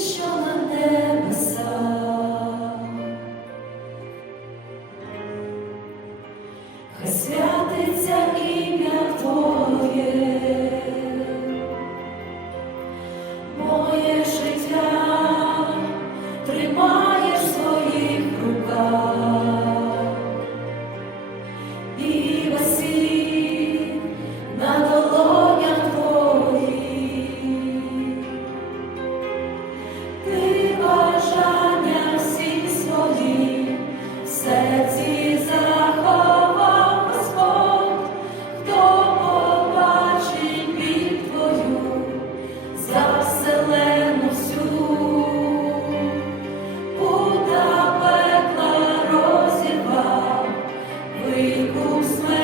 show. Deus